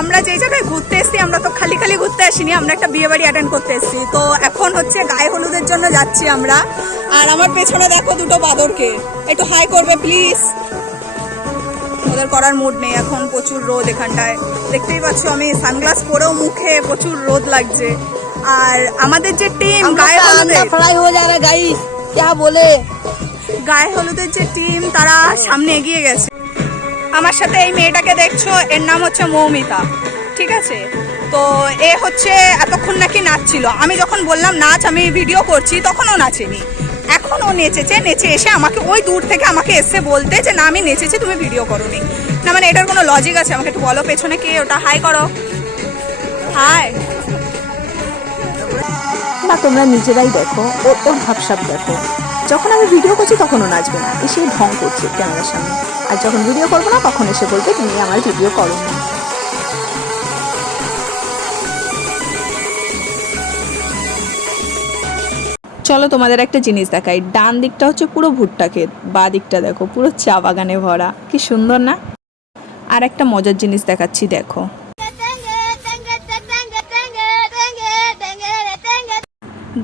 আমরা যেই জায়গায় ঘুরতে এসেছি আমরা তো খালি খালি ঘুরতে আসিনি, আমরা একটা বিয়ে বাড়ি অ্যাটেন্ড করতে এসেছি। তো এখন হচ্ছে গায়ে হলুদের জন্য যাচ্ছি আমরা। আর আমার পেছনে দেখো দুটো বাঁদরকে, একটু হাই করবে প্লিজ। ওদের করার মুড নেই এখন, প্রচুর রোদ এখানটায়, দেখতেই পাচ্ছ আমি সানগ্লাস পরেও মুখে প্রচুর রোদ লাগছে। আর আমাদের যে টিম গায়ে হলুদের গায়ে হলুদের যে টিম তারা সামনে এগিয়ে গেছে। আমার সাথে এই মেয়েটাকে দেখছো, এর নাম হচ্ছে মৌমিতা, ঠিক আছে? তো এ হচ্ছে এতক্ষণ নাকি নাচছিল, আমি যখন বললাম নাচ আমি ভিডিও করছি তখন ও নাচেনি। এখন ও নেচেছে, নেচে এসে আমাকে ওই দূর থেকে আমাকে এসে বলতে যে না আমি নেচেছি তুমি ভিডিও করোনি। না মানে এটার কোনো লজিক আছে? আমাকে একটু বলো পেছনে কে ওটা, হাই করো, হাই। না তোমরা নিজেরাই দেখো, ওর ভাবসাব দেখো। যখন আমি ভিডিও করছি তখন ও নাচবে না, এসে ঢং করছে ক্যামেরার সামনে। আর যখন ভিডিও করবো না তখন এসে বলবে তুমি আমার ভিডিও করো না। চলো তোমাদের একটা জিনিস দেখাই। ডান দিকটা হচ্ছে পুরো ভুট্টা ক্ষেত, বাঁ দিকটা দেখো পুরো চা বাগানে ভরা, কি সুন্দর না? আর একটা মজার জিনিস দেখাচ্ছি, দেখো।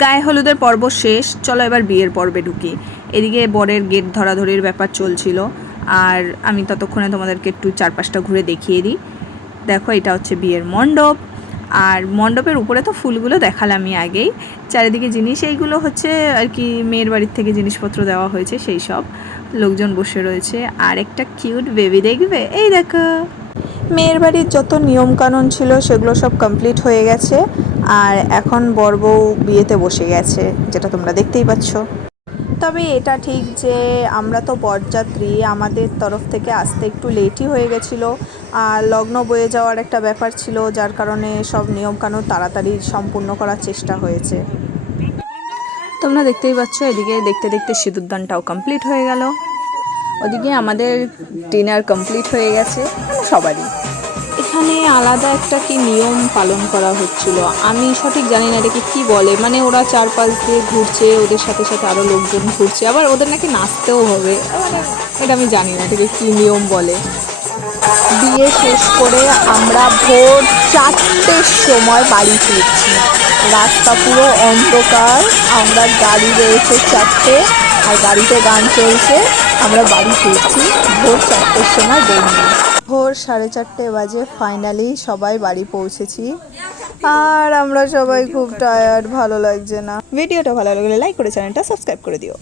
গায়ে হলুদের পর্ব শেষ, চলো এবার বিয়ের পর্বে ঢুকি। এদিকে বরের গেট ধরাধরির ব্যাপার চলছিল, আর আমি ততক্ষণে তোমাদেরকে একটু চারপাশটা ঘুরে দেখিয়ে দিই। দেখো এটা হচ্ছে বিয়ের মণ্ডপ, আর মণ্ডপের উপরে তো ফুলগুলো দেখালামই আগেই। চারিদিকে জিনিস, এইগুলো হচ্ছে আর কি মেয়ের বাড়ির থেকে জিনিসপত্র দেওয়া হয়েছে, সেই সব লোকজন বসে রয়েছে। আর একটা কিউট বেবি দেখবে, এই দেখো। মেয়ের বাড়ির যত নিয়মকানুন ছিল সেগুলো সব কমপ্লিট হয়ে গেছে, আর এখন বর বউ বিয়েতে বসে গেছে, যেটা তোমরা দেখতেই পাচ্ছ। তবে এটা ঠিক যে আমরা তো বরযাত্রী, আমাদের তরফ থেকে আসতে একটু লেটই হয়ে গেছিলো। আর লগ্ন বয়ে যাওয়ার একটা ব্যাপার ছিল, যার কারণে সব নিয়মকানুন তাড়াতাড়ি সম্পূর্ণ করার চেষ্টা হয়েছে। তোমরা দেখতেই পাচ্ছ, এদিকে দেখতে দেখতে সিঁদুরদানটাও কমপ্লিট হয়ে গেল। ওদিকে আমাদের ডিনার কমপ্লিট হয়ে গেছে, সবারই। এখানে আলাদা একটা কি নিয়ম পালন করা হচ্ছিল, আমি সঠিক জানি না এটাকে কি বলে। মানে ওরা চারপাশ দিয়ে ঘুরছে, ওদের সাথে সাথে আরও লোকজন ঘুরছে, আবার ওদের নাকি নাচতেও হবে। মানে এটা আমি জানি না এটাকে কী নিয়ম বলে। বিয়ে শেষ করে আমরা ভোর 4টের সময় বাড়ি ফিরছি। রাস্তা পুরো অন্ধকার, আমরা গাড়ি রয়েছে 4টে, আর গাড়িতে গান চলছে। আমরা বাড়ি ফিরছি ভোর 4টের সময় বেরিয়ে। ভোর 4:30 বাজে ফাইনালি সবাই বাড়ি পৌঁছেছি, আর আমরা সবাই খুব টায়ার্ড, ভালো লাগছে না। ভিডিওটা ভালো লাগলে লাইক করে চ্যানেলটা সাবস্ক্রাইব করে দিও।